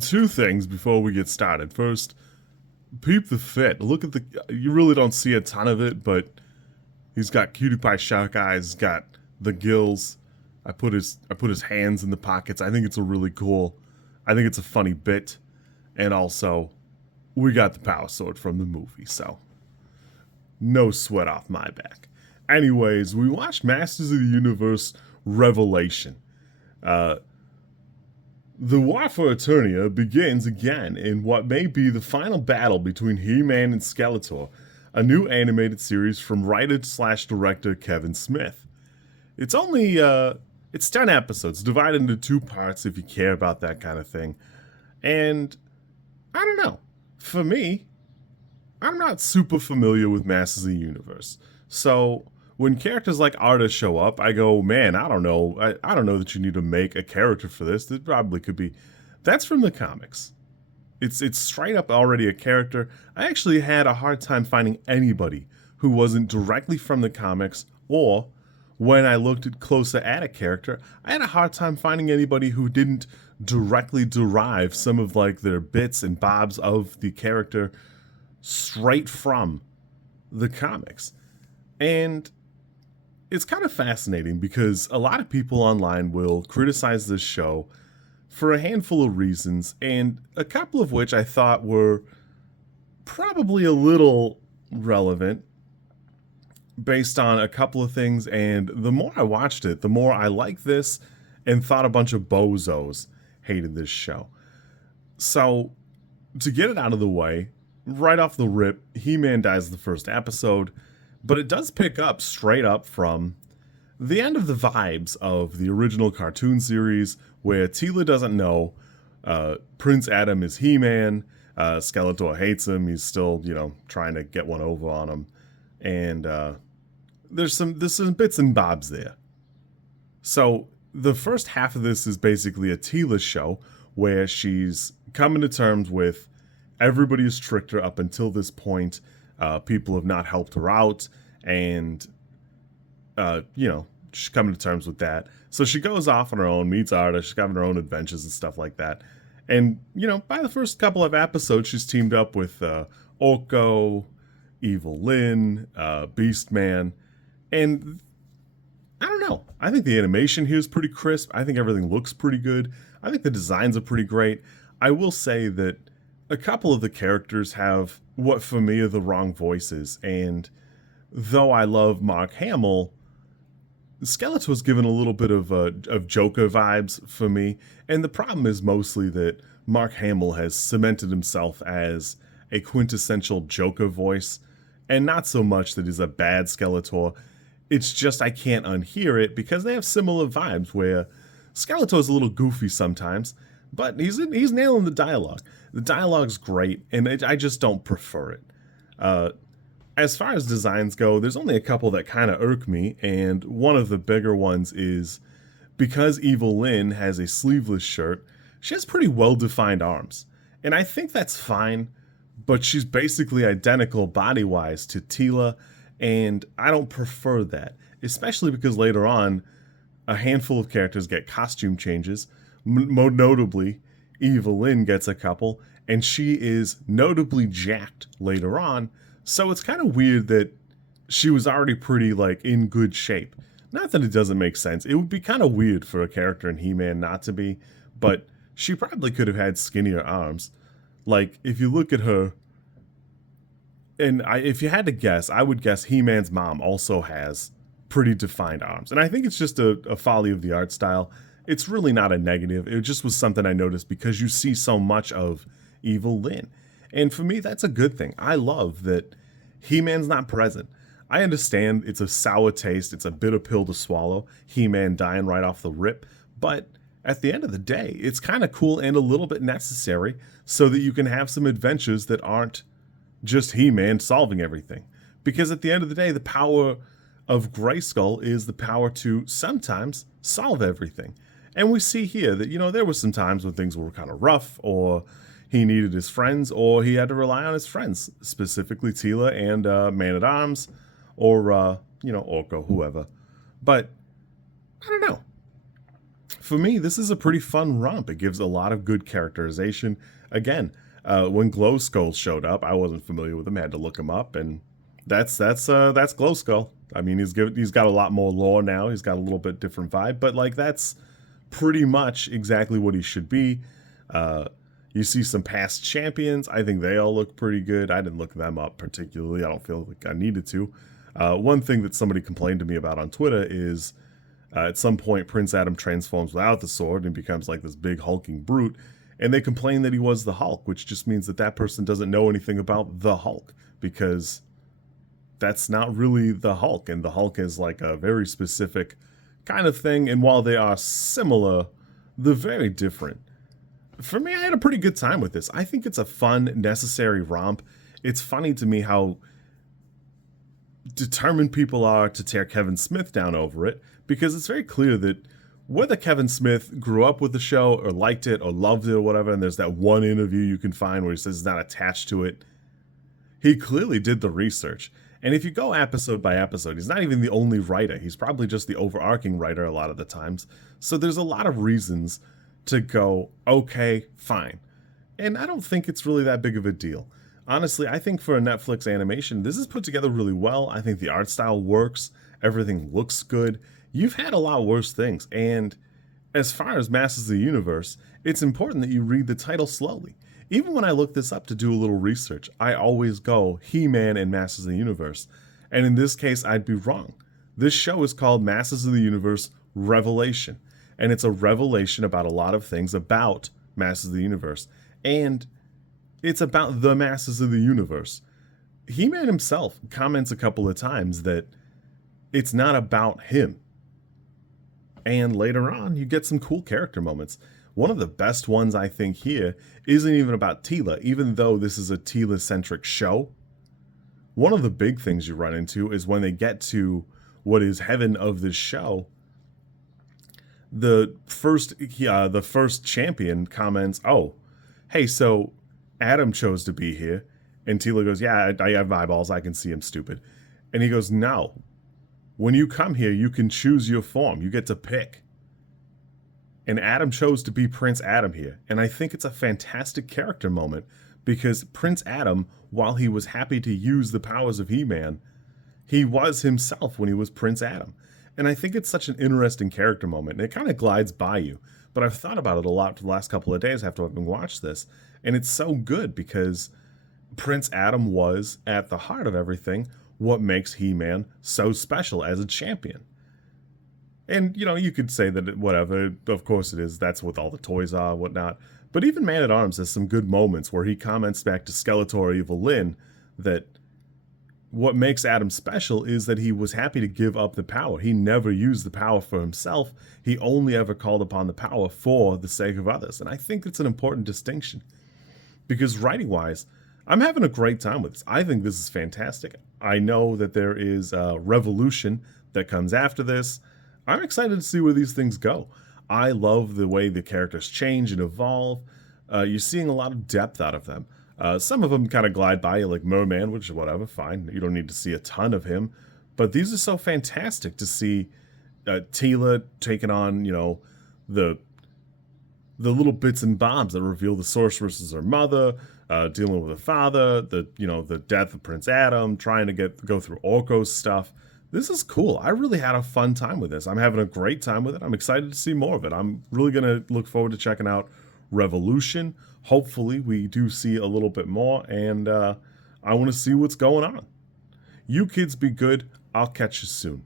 Two things before we get started. First, peep the fit. Look at the. You really don't see a ton of it, but he's got cutie pie shark eyes. He's got the gills. I put his hands in the pockets. I think it's a really cool. I think it's a funny bit, and also we got the power sword from the movie, so no sweat off my back. Anyways, we watched Masters of the Universe Revelation. Uh, The war for Eternia begins again in what may be the final battle between He-Man and Skeletor, a new animated series from writer/director Kevin Smith. It's only it's 10 episodes, divided into two parts if you care about that kind of thing. And I don't know. For me, I'm not super familiar with Masters of the Universe. So when characters like Arda show up, I go, man, I don't know. I don't know that you need to make a character for this. It probably could be. That's from the comics. It's straight up already a character. I actually had a hard time finding anybody who wasn't directly from the comics, or when I looked at closer at a character, I had a hard time finding anybody who didn't directly derive some of like their bits and bobs of the character straight from the comics. And it's kind of fascinating because a lot of people online will criticize this show for a handful of reasons, and a couple of which I thought were probably a little relevant based on a couple of things. And the more I watched it, the more I liked this and thought a bunch of bozos hated this show. So to get it out of the way, right off the rip, He-Man dies in the first episode, but it does pick up straight up from the end of the vibes of the original cartoon series, where Teela doesn't know Prince Adam is He-Man. Skeletor hates him. He's still, trying to get one over on him. And there's some bits and bobs there. So the first half of this is basically a Teela show where she's coming to terms with everybody has tricked her up until this point. People have not helped her out, and she's coming to terms with that. So she goes off on her own, meets Arda, she's having her own adventures and stuff like that. And, by the first couple of episodes, she's teamed up with Orko, Evil Lyn, Beastman, and I don't know. I think the animation here is pretty crisp. I think everything looks pretty good. I think the designs are pretty great. I will say that a couple of the characters have what for me are the wrong voices, and though I love Mark Hamill, Skeletor's given a little bit of Joker vibes for me, and the problem is mostly that Mark Hamill has cemented himself as a quintessential Joker voice, and not so much that he's a bad Skeletor. It's just I can't unhear it because they have similar vibes where Skeletor's a little goofy sometimes, but he's nailing the dialogue. The dialogue's great, and I just don't prefer it. As far as designs go, there's only a couple that kind of irk me, and one of the bigger ones is because Evil Lyn has a sleeveless shirt, she has pretty well-defined arms. And I think that's fine, but she's basically identical body-wise to Teela, and I don't prefer that, especially because later on, a handful of characters get costume changes. Most notably, Evil Lyn gets a couple, and she is notably jacked later on. So it's kind of weird that she was already pretty, in good shape. Not that it doesn't make sense. It would be kind of weird for a character in He-Man not to be, but she probably could have had skinnier arms. If you look at her, and if you had to guess, I would guess He-Man's mom also has pretty defined arms. And I think it's just a folly of the art style. It's really not a negative. It just was something I noticed because you see so much of Evil Lyn. And for me, that's a good thing. I love that He-Man's not present. I understand it's a sour taste. It's a bitter pill to swallow. He-Man dying right off the rip. But at the end of the day, it's kind of cool and a little bit necessary so that you can have some adventures that aren't just He-Man solving everything. Because at the end of the day, the power of Grayskull is the power to sometimes solve everything. And we see here that, there were some times when things were kind of rough, or he needed his friends, or he had to rely on his friends, specifically Teela and Man-at-Arms, or, Orko, whoever. But, I don't know. for me, this is a pretty fun romp. It gives a lot of good characterization. Again, when Glow Skull showed up, I wasn't familiar with him. I had to look him up, and that's Glow Skull. I mean, he's got a lot more lore now. He's got a little bit different vibe, but like that's pretty much exactly what he should be. You see some past champions. I think they all look pretty good. I didn't look them up particularly. I don't feel like I needed to. One thing that somebody complained to me about on Twitter is at some point Prince Adam transforms without the sword and becomes like this big hulking brute. And they complain that he was the Hulk, which just means that that person doesn't know anything about the Hulk, because that's not really the Hulk. And the Hulk is like a very specific kind of thing. And while they are similar, they're very different. For me, I had a pretty good time with this. I think it's a fun, necessary romp. It's funny to me how determined people are to tear Kevin Smith down over it, because it's very clear that whether Kevin Smith grew up with the show or liked it or loved it or whatever, and there's that one interview you can find where he says he's not attached to it, he clearly did the research. And if you go episode by episode, he's not even the only writer. He's probably just the overarching writer a lot of the times. So there's a lot of reasons to go, okay, fine. And I don't think it's really that big of a deal. Honestly, I think for a Netflix animation, this is put together really well. I think the art style works. Everything looks good. You've had a lot worse things. And as far as Masters of the Universe, it's important that you read the title slowly. Even when I look this up to do a little research, I always go He-Man and Masters of the Universe. And in this case, I'd be wrong. This show is called Masters of the Universe Revelation. And it's a revelation about a lot of things about Masters of the Universe. And it's about the Masters of the Universe. He-Man himself comments a couple of times that it's not about him. And later on, you get some cool character moments. One of the best ones I think here isn't even about Teela, even though this is a Teela-centric show. One of the big things you run into is when they get to what is heaven of this show. The first champion comments, "Oh, hey, so Adam chose to be here." And Teela goes, "Yeah, I have eyeballs. I can see him, stupid." And he goes, "No. When you come here, you can choose your form. You get to pick." And Adam chose to be Prince Adam here. And I think it's a fantastic character moment, because Prince Adam, while he was happy to use the powers of He-Man, he was himself when he was Prince Adam. And I think it's such an interesting character moment. And it kind of glides by you. But I've thought about it a lot for the last couple of days after having watched this. And it's so good because Prince Adam was, at the heart of everything, what makes He-Man so special as a champion. And, you know, you could say that whatever, of course it is, that's what all the toys are, whatnot. But even Man-at-Arms has some good moments where he comments back to Skeletor or Evil Lyn that what makes Adam special is that he was happy to give up the power. He never used the power for himself. He only ever called upon the power for the sake of others. And I think it's an important distinction. Because writing-wise, I'm having a great time with this. I think this is fantastic. I know that there is a revolution that comes after this. I'm excited to see where these things go. I love the way the characters change and evolve. You're seeing a lot of depth out of them. Some of them kind of glide by you, like Merman, which is whatever, fine. You don't need to see a ton of him. But these are so fantastic to see Teela taking on, you know, the little bits and bobs that reveal the sorceress as her mother, dealing with her father, the death of Prince Adam, trying to go through Orko's stuff. This is cool. I really had a fun time with this. I'm having a great time with it. I'm excited to see more of it. I'm really going to look forward to checking out Revolution. Hopefully we do see a little bit more, and I want to see what's going on. You kids be good. I'll catch you soon.